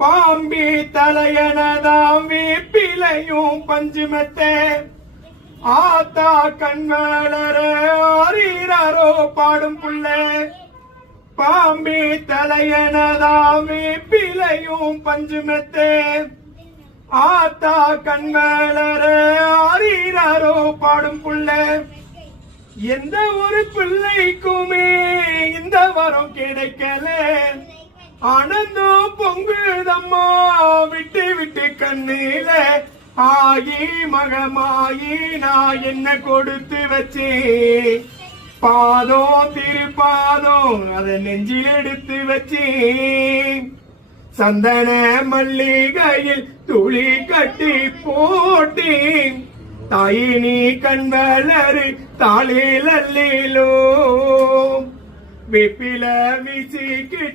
Bambi தலையனதாம் வேப்பிலையும் பஞ்சுமெத்தே ஆத்தா கண்மலரோ பாடும் புள்ளே. பாம்பி தலையனதாம் வேப்பிலையும் பஞ்சுமெத்தே ஆத்தா கண்மலரோ பாடும் புள்ளே. எந்த ஒரு பிள்ளைக்குமே இந்த வரம் கிடைக்கல, ஆனந்தம் பொங்குதம்மா விட்டு விட்டு கண்ணில. ஆயி மகமாயி நான் என்ன கொடுத்து வச்சேன், பாதம் திருப்பாதம் அதை நெஞ்சில் எடுத்து வச்சேன். சந்தன மல்லிகையில் துளி கட்டி போட்டேன், தாயினி கண்வளரு தாளிலோ வேப்பில வீசிக்கிட்டு